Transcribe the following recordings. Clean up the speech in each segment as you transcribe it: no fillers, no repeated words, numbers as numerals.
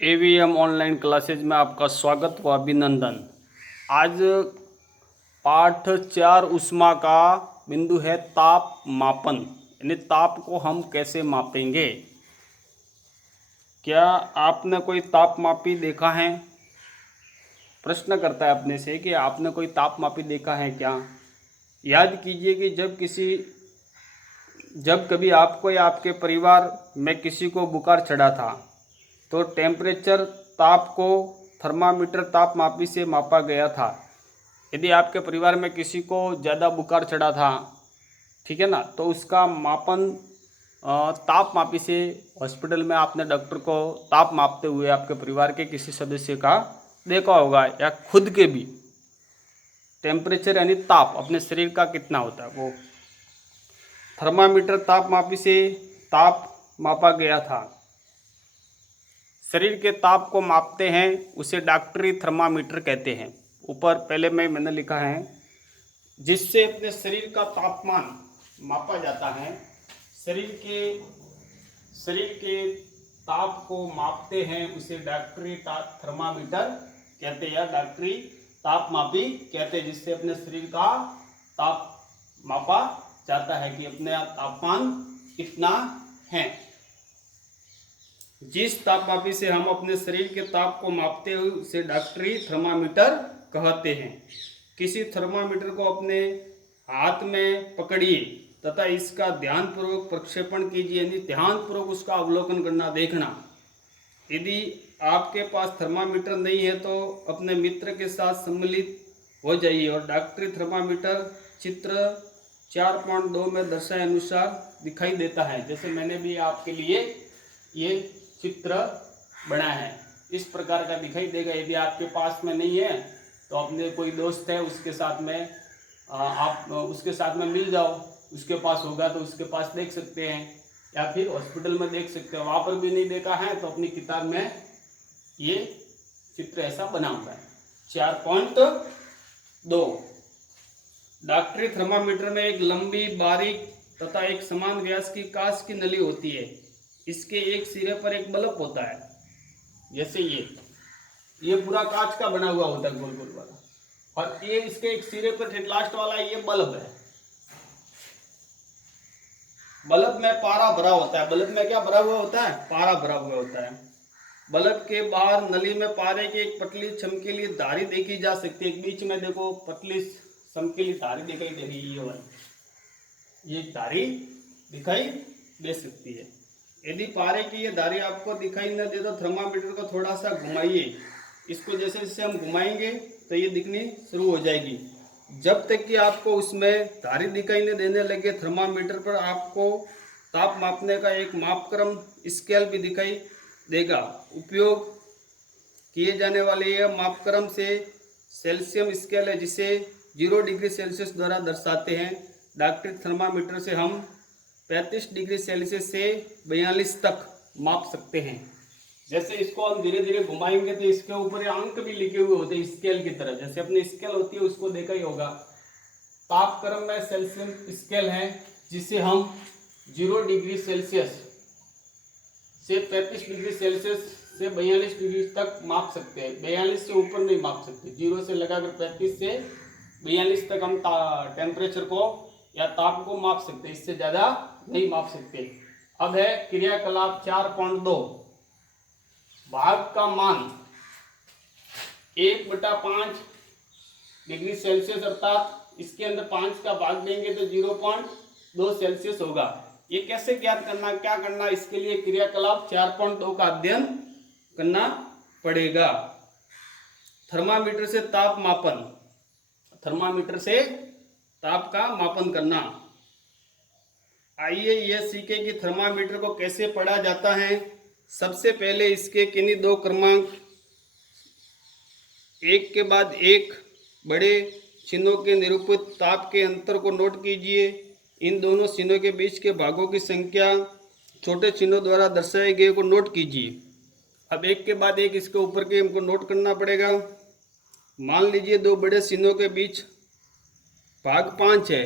AVM online classes में आपका स्वागत व अभिनंदन। आज पाठ 4 ऊष्मा का बिंदु है ताप मापन, यानी ताप को हम कैसे मापेंगे। क्या आपने कोई तापमापी देखा है? प्रश्न करता है अपने से कि आपने कोई तापमापी देखा है क्या। याद कीजिए कि जब कभी आपको या आपके परिवार में किसी को बुखार चढ़ा था तो टेम्परेचर ताप को थर्मामीटर तापमापी से मापा गया था। यदि आपके परिवार में किसी को ज़्यादा बुखार चढ़ा था, ठीक है ना, तो उसका मापन तापमापी से हॉस्पिटल में आपने डॉक्टर को ताप मापते हुए आपके परिवार के किसी सदस्य का देखा होगा, या खुद के भी टेम्परेचर यानी ताप अपने शरीर का कितना होता है वो थर्मामीटर तापमापी से ताप मापा गया था। शरीर के ताप को मापते हैं उसे डॉक्टरी थर्मामीटर कहते हैं। ऊपर पहले में मैंने लिखा है जिससे अपने शरीर का तापमान मापा जाता है। शरीर के ताप को मापते हैं उसे डॉक्टरी थर्मामीटर कहते हैं या डॉक्टरी तापमापी कहते हैं, जिससे अपने शरीर का ताप मापा जाता है कि अपने तापमान कितना है। जिस तापमापी से हम अपने शरीर के ताप को मापते हैं उसे डॉक्टरी थर्मामीटर कहते हैं। किसी थर्मामीटर को अपने हाथ में पकड़िए तथा इसका ध्यानपूर्वक प्रक्षेपण कीजिए, यानी ध्यानपूर्वक उसका अवलोकन करना, देखना। यदि आपके पास थर्मामीटर नहीं है तो अपने मित्र के साथ सम्मिलित हो जाइए और डॉक्टरी थर्मामीटर चित्र 4.2 में दर्शाए अनुसार दिखाई देता है। जैसे मैंने भी आपके लिए ये चित्र बनाया है, इस प्रकार का दिखाई देगा। यदि आपके पास में नहीं है तो अपने कोई दोस्त है उसके साथ में आप उसके साथ में मिल जाओ, उसके पास होगा तो उसके पास देख सकते हैं, या फिर हॉस्पिटल में देख सकते हैं। वहाँ पर भी नहीं देखा है तो अपनी किताब में ये चित्र ऐसा बना हुआ है। 4.2 डॉक्टरी थर्मामीटर में एक लंबी बारीक तथा एक समान व्यास की कांच की नली होती है। इसके एक सिरे पर एक बल्ब होता है, जैसे ये पूरा कांच का बना हुआ होता है गोल गोल वाला, और ये इसके एक सिरे पर लास्ट वाला ये बल्ब है। बल्ब में पारा भरा होता है। बल्ब में क्या भरा हुआ होता है? पारा भरा हुआ होता है। बल्ब के बाहर नली में पारे की एक पतली चमकीली धारी देखी जा सकती है। बीच में देखो पतली चमकीली धारी दिखाई दे रही है, ये वाली ये धारी दिखाई दे सकती है। यदि पारे की ये धारी आपको दिखाई न दे तो थर्मामीटर को थोड़ा सा घुमाइए। इसको जैसे जैसे हम घुमाएंगे तो ये दिखनी शुरू हो जाएगी। जब तक कि आपको उसमें धारी दिखाई न देने लगे थर्मामीटर पर आपको ताप मापने का एक मापक्रम स्केल भी दिखाई देगा। उपयोग किए जाने वाले यह मापक्रम से सेल्सियम स्केल है, जिसे 0 डिग्री सेल्सियस द्वारा दर्शाते हैं। डॉक्टरी थर्मामीटर से हम 35 डिग्री सेल्सियस से 42 तक माप सकते हैं। जैसे इसको हम धीरे धीरे घुमाएंगे तो इसके ऊपर अंक भी लिखे हुए होते हैं स्केल की तरह। जैसे अपनी स्केल होती है उसको देखा ही होगा। तापक्रम में सेल्सियम स्केल है, जिसे हम 0 डिग्री सेल्सियस से 35 डिग्री सेल्सियस से 42 डिग्री तक माप सकते हैं। 42 से ऊपर नहीं माप सकते। 0 से लगाकर 35 से 42 तक हम टेम्परेचर को या ताप को माप सकते हैं, इससे ज़्यादा नहीं माप सकते। अब है क्रियाकलाप 4.2। भाग का मान 1/5 डिग्री सेल्सियस, अर्थात इसके अंदर 5 का भाग देंगे तो 0.2 सेल्सियस होगा। ये कैसे ज्ञात करना, क्या करना, इसके लिए क्रियाकलाप 4.2 का अध्ययन करना पड़ेगा। थर्मामीटर से ताप मापन, थर्मामीटर से ताप का मापन करना। आइए यह सीखें कि थर्मामीटर को कैसे पढ़ा जाता है। सबसे पहले इसके किन्हीं दो क्रमांक एक के बाद एक बड़े चिन्हों के निरूपित ताप के अंतर को नोट कीजिए। इन दोनों चिन्हों के बीच के भागों की संख्या छोटे चिन्हों द्वारा दर्शाए गए को नोट कीजिए। अब एक के बाद एक इसके ऊपर के हमको नोट करना पड़ेगा। मान लीजिए दो बड़े चिन्हों के बीच भाग 5 है।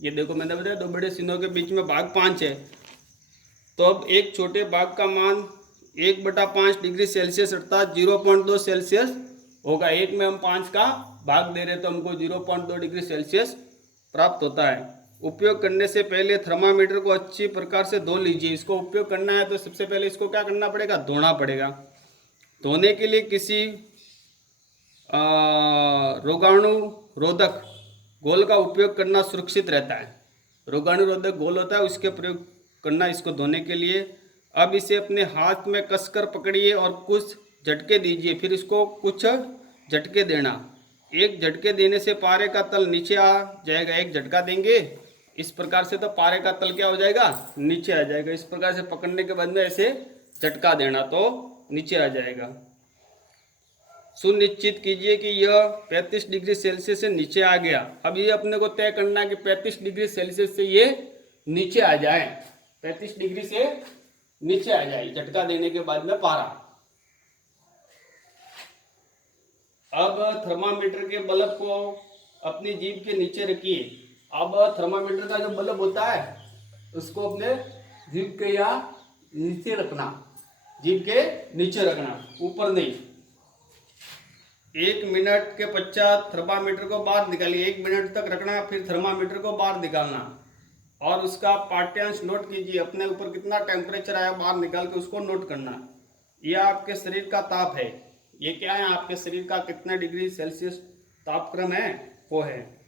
ये देखो मैंने बताया दो बड़े चिन्हों के बीच में भाग 5 है। तो अब एक छोटे भाग का मान 1/5 डिग्री सेल्सियस अर्थात 0.2 सेल्सियस होगा। 1 में हम 5 का भाग दे रहे तो हमको 0.2 डिग्री सेल्सियस प्राप्त होता है। उपयोग करने से पहले थर्मामीटर को अच्छी प्रकार से धो लीजिए। इसको उपयोग करना है तो सबसे पहले इसको क्या करना पड़ेगा, धोना पड़ेगा। धोने के लिए किसी रोगाणु रोधक घोल का उपयोग करना सुरक्षित रहता है। रोगाणु रोधक घोल होता है, उसके प्रयोग करना इसको धोने के लिए। अब इसे अपने हाथ में कसकर पकड़िए और कुछ झटके दीजिए, फिर इसको कुछ झटके देना। एक झटके देने से पारे का तल नीचे आ जाएगा। एक झटका देंगे इस प्रकार से तो पारे का तल क्या हो जाएगा, नीचे आ जाएगा। इस प्रकार से पकड़ने के बाद में ऐसे झटका देना तो नीचे आ जाएगा। सुनिश्चित कीजिए कि यह 35 डिग्री सेल्सियस से नीचे आ गया। अब ये अपने को तय करना है कि 35 डिग्री सेल्सियस से ये नीचे आ जाए, 35 डिग्री से नीचे आ जाए झटका देने के बाद में पारा। अब थर्मामीटर के बल्ब को अपनी जीभ के नीचे रखिए। अब थर्मामीटर का जो बल्ब होता है उसको अपने जीभ के यहाँ नीचे रखना, जीभ के नीचे रखना, ऊपर नहीं। 1 मिनट के पश्चात थर्मामीटर को बाहर निकालिए। 1 मिनट तक रखना, फिर थर्मामीटर को बाहर निकालना और उसका पाठ्यांश नोट कीजिए। अपने ऊपर कितना टेम्परेचर आया बाहर निकाल के उसको नोट करना। यह आपके शरीर का ताप है। ये क्या है, आपके शरीर का कितना डिग्री सेल्सियस तापक्रम है वो है।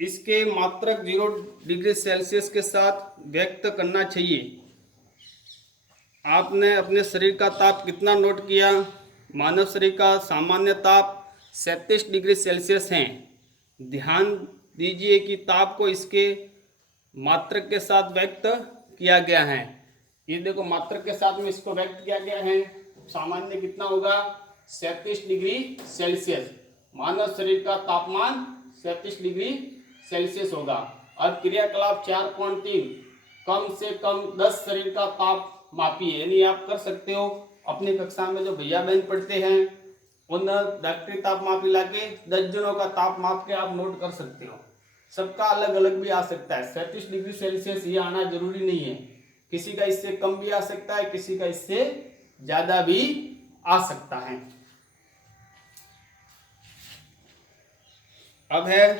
इसके मात्रक 0 डिग्री सेल्सियस के साथ व्यक्त करना चाहिए। आपने अपने शरीर का ताप कितना नोट किया? मानव शरीर का सामान्य ताप 37 डिग्री सेल्सियस है। ध्यान दीजिए कि ताप को इसके मात्रक के साथ व्यक्त किया गया है। ये देखो मात्रक के साथ में इसको व्यक्त किया गया है। सामान्य कितना होगा, 37 डिग्री सेल्सियस। मानव शरीर का तापमान 37 डिग्री सेल्सियस होगा। अब क्रियाकलाप 4.3 कम से कम 10 शरीर का ताप मापिए। यानी आप कर सकते हो, अपनी कक्षा में जो भैया बहन पढ़ते हैं उन डॉक्टरी ताप मापी लाके 10 जनों का ताप माप के आप नोट कर सकते हो। सबका अलग अलग भी आ सकता है। 37 डिग्री सेल्सियस ये आना जरूरी नहीं है, किसी का इससे कम भी आ सकता है, किसी का इससे ज्यादा भी आ सकता है। अब है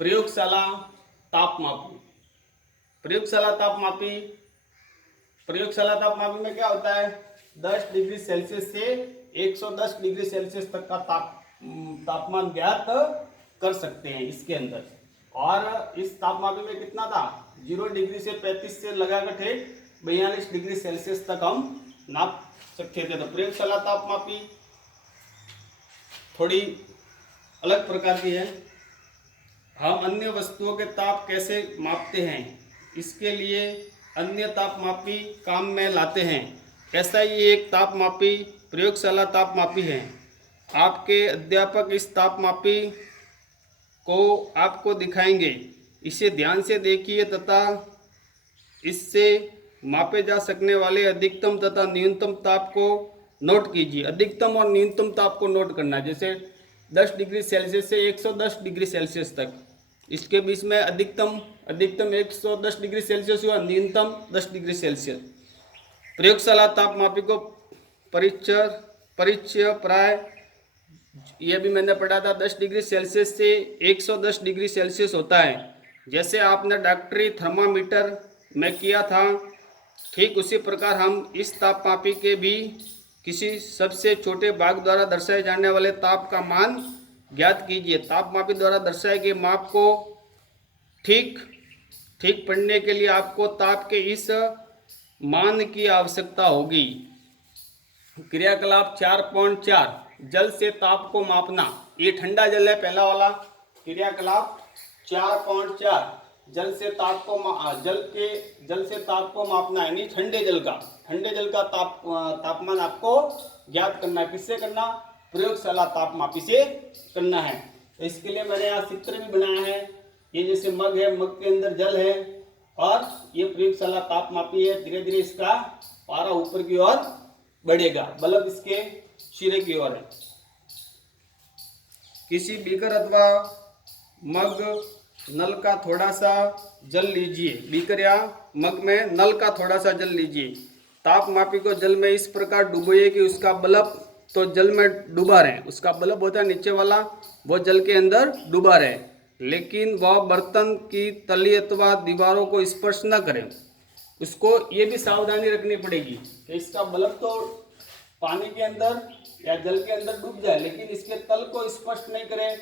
प्रयोगशाला तापमापी। प्रयोगशाला तापमापी में क्या होता है, 10 डिग्री सेल्सियस से 110 डिग्री सेल्सियस तक का तापमान ज्ञात कर सकते हैं इसके अंदर। और इस तापमापी में कितना था, 0 डिग्री से 35 से लगाकर ठेठ 42 डिग्री सेल्सियस तक हम नाप सकते थे। तो प्रयोगशाला तापमापी थोड़ी अलग प्रकार की है। हम अन्य वस्तुओं के ताप कैसे मापते हैं, इसके लिए अन्य तापमापी काम में लाते हैं। ऐसा ही एक तापमापी प्रयोगशाला तापमापी है। आपके अध्यापक इस तापमापी को आपको दिखाएंगे। इसे ध्यान से देखिए तथा इससे मापे जा सकने वाले अधिकतम तथा न्यूनतम ताप को नोट कीजिए। अधिकतम और न्यूनतम ताप को नोट करना, जैसे 10 डिग्री सेल्सियस से 110 डिग्री सेल्सियस तक, इसके बीच में अधिकतम 110 डिग्री सेल्सियस हुआ, न्यूनतम 10 डिग्री सेल्सियस। प्रयोगशाला तापमापी को परिचय प्राय यह भी मैंने पढ़ा था, 10 डिग्री सेल्सियस से 110 डिग्री सेल्सियस होता है। जैसे आपने डॉक्टरी थर्मामीटर में किया था, ठीक उसी प्रकार हम इस तापमापी के भी किसी सबसे छोटे भाग द्वारा दर्शाए जाने वाले ताप का मान ज्ञात कीजिए। तापमापी द्वारा दर्शाए गए माप को ठीक पढ़ने के लिए आपको ताप के इस मान की आवश्यकता होगी। क्रियाकलाप 4.4 जल से ताप को मापना। ये ठंडा जल है पहला वाला। क्रियाकलाप 4.4 जल से ताप को मापना, यानी ठंडे जल का तापमान आपको ज्ञात करना। किससे करना, प्रयोगशाला तापमापी से करना है। तो इसके लिए मैंने यहाँ चित्र भी बनाया है। ये जैसे मग है, मग के अंदर जल है और ये प्रयोगशाला तापमापी है। धीरे धीरे इसका पारा ऊपर की ओर बढ़ेगा, बल्ब इसके सिरे की ओर है। किसी बीकर अथवा मग नल का थोड़ा सा जल लीजिए, बीकर या मग में नल का थोड़ा सा जल लीजिए। तापमापी को जल में इस प्रकार डुबोइए कि उसका बल्ब तो जल में डूबा रहे, उसका बल्ब होता है नीचे वाला, वो जल के अंदर डूबा रहे, लेकिन वह बर्तन की तली अथवा दीवारों को स्पर्श न करे। उसको ये भी सावधानी रखनी पड़ेगी कि इसका बल्ब तो पानी के अंदर या जल के अंदर डूब जाए, लेकिन इसके तल को स्पष्ट नहीं करे,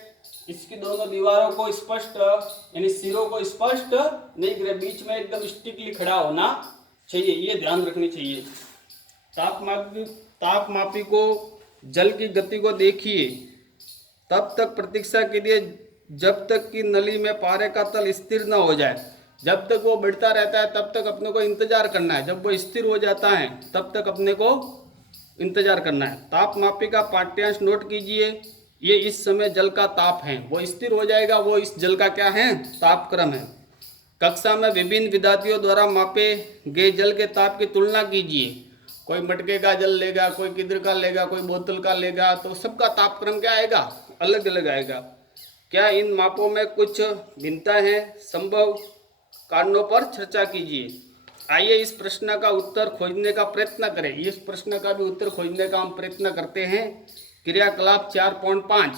इसकी दोनों दीवारों को स्पष्ट यानी सिरों को स्पष्ट नहीं करे, बीच में एकदम स्टिकली खड़ा होना चाहिए, ये ध्यान रखनी चाहिए। तापमापी को जल की गति को देखिए, तब तक प्रतीक्षा कीजिए जब तक कि नली में पारे का तल स्थिर न हो जाए। जब तक वो बढ़ता रहता है तब तक अपने को इंतजार करना है, जब वो स्थिर हो जाता है तब तक अपने को इंतजार करना है। तापमापी का पाठ्यांश नोट कीजिए, ये इस समय जल का ताप है, वो स्थिर हो जाएगा, वो इस जल का क्या है, तापक्रम है। कक्षा में विभिन्न विद्यार्थियों द्वारा मापे गए जल के ताप की तुलना कीजिए। कोई मटके का जल लेगा, कोई किधर का लेगा, कोई बोतल का लेगा, तो सबका तापक्रम क्या आएगा, अलग अलग आएगा। क्या इन मापों में कुछ भिन्नता है? संभव कारणों पर चर्चा कीजिए। आइए इस प्रश्न का उत्तर खोजने का प्रयत्न करें। इस प्रश्न का भी उत्तर खोजने का हम प्रयत्न करते हैं। क्रियाकलाप 4.5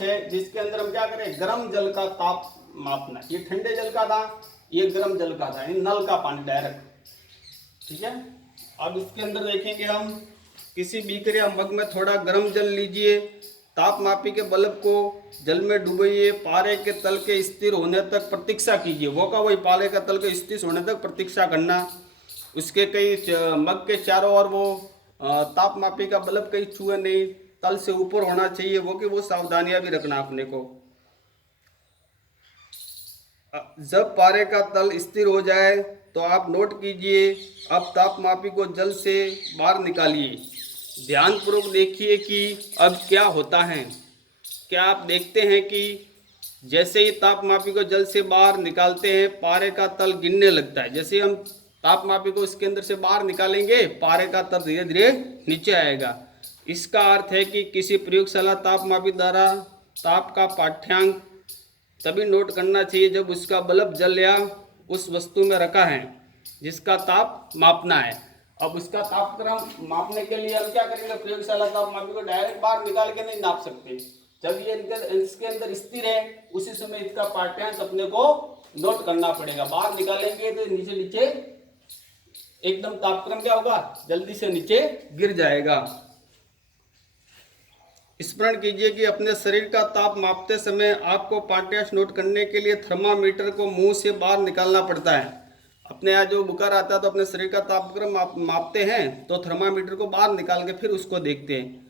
है, जिसके अंदर हम क्या करें, गर्म जल का ताप मापना। ये ठंडे जल का था, ये गर्म जल का था, ये नल का पानी डायरेक्ट, ठीक है। अब इसके अंदर देखेंगे हम, किसी बीकर या मग में थोड़ा गर्म जल लीजिए, तापमापी के बल्ब को जल में डुबोइए, पारे के तल के स्थिर होने तक प्रतीक्षा कीजिए। वो का वही, पारे का तल के स्थिर होने तक प्रतीक्षा करना। उसके कई मग के चारों ओर वो तापमापी का बल्ब कहीं छुए नहीं, तल से ऊपर होना चाहिए, वो सावधानियां भी रखना अपने को। जब पारे का तल स्थिर हो जाए तो आप नोट कीजिए, अब तापमापी को जल से बाहर निकालिए। ध्यानपूर्वक देखिए कि अब क्या होता है। क्या आप देखते हैं कि जैसे ही तापमापी को जल से बाहर निकालते हैं, पारे का तल गिरने लगता है। जैसे हम तापमापी को इसके अंदर से बाहर निकालेंगे, पारे का तल धीरे धीरे नीचे आएगा। इसका अर्थ है कि किसी प्रयोगशाला तापमापी द्वारा ताप का पाठ्यांक तभी नोट करना चाहिए जब उसका बल्ब जल या उस वस्तु में रखा है जिसका ताप मापना है। अब उसका तापक्रम मापने के लिए हम क्या करेंगे, प्रयोगशाला तापमापी को डायरेक्ट बाहर निकाल के नहीं नाप सकते। जब ये इसके अंदर स्थिर है, उसी समय इसका पाठ्यांक अपने को नोट करना पड़ेगा। बाहर निकालेंगे तो नीचे नीचे एकदम तापक्रम क्या होगा, जल्दी से नीचे गिर जाएगा। स्मरण कीजिए कि अपने शरीर का ताप मापते समय आपको पाठ्यांश नोट करने के लिए थर्मामीटर को मुंह से बाहर निकालना पड़ता है। अपने यहाँ जो बुखार आता है तो अपने शरीर का तापक्रम मापते हैं, तो थर्मामीटर को बाहर निकाल के फिर उसको देखते हैं।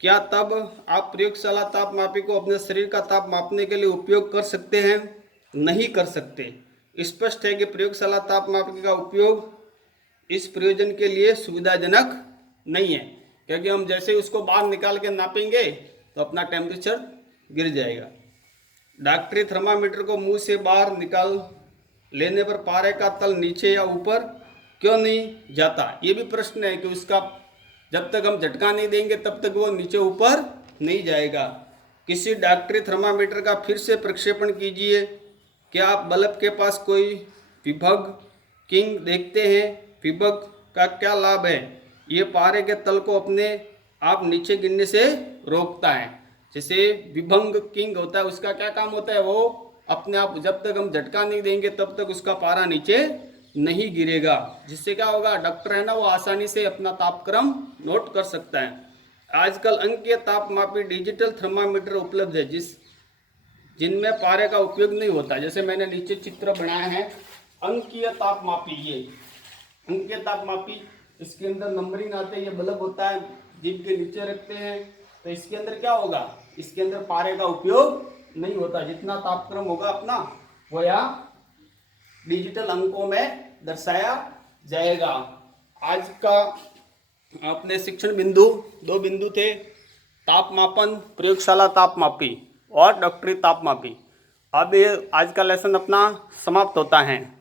क्या तब आप प्रयोगशाला तापमापी को अपने शरीर का ताप मापने के लिए उपयोग कर सकते हैं? नहीं कर सकते। स्पष्ट है कि प्रयोगशाला तापमापी का उपयोग इस प्रयोजन के लिए सुविधाजनक नहीं है, क्योंकि हम जैसे ही उसको बाहर निकाल के नापेंगे तो अपना टेम्परेचर गिर जाएगा। डॉक्टरी थर्मामीटर को मुंह से बाहर निकाल लेने पर पारे का तल नीचे या ऊपर क्यों नहीं जाता? ये भी प्रश्न है कि उसका जब तक हम झटका नहीं देंगे तब तक वो नीचे ऊपर नहीं जाएगा। किसी डॉक्टरी थर्मामीटर का फिर से प्रक्षेपण कीजिए। क्या आप बल्ब के पास कोई विभग किंग देखते हैं? विभग का क्या लाभ है? ये पारे के तल को अपने आप नीचे गिरने से रोकता है। जैसे विभंग किंग होता है, उसका क्या काम होता है, वो अपने आप जब तक हम झटका नहीं देंगे तब तक उसका पारा नीचे नहीं गिरेगा, जिससे क्या होगा, डॉक्टर है ना, वो आसानी से अपना तापक्रम नोट कर सकता है। आजकल अंकीय तापमापी डिजिटल थर्मामीटर उपलब्ध है जिनमें पारे का उपयोग नहीं होता। जैसे मैंने नीचे चित्र बनाया है, अंकीय तापमापी, ये अंकीय तापमापी, इसके अंदर नंबरिंग आते हैं, ये बल्ब होता है, जीभ के नीचे रखते हैं, तो इसके अंदर क्या होगा, इसके अंदर पारे का उपयोग नहीं होता। जितना तापक्रम होगा अपना वो यहाँ डिजिटल अंकों में दर्शाया जाएगा। आज का अपने शिक्षण बिंदु 2 बिंदु थे, तापमापन, प्रयोगशाला तापमापी और डॉक्टरी तापमापी। अब ये आज का लेसन अपना समाप्त होता है।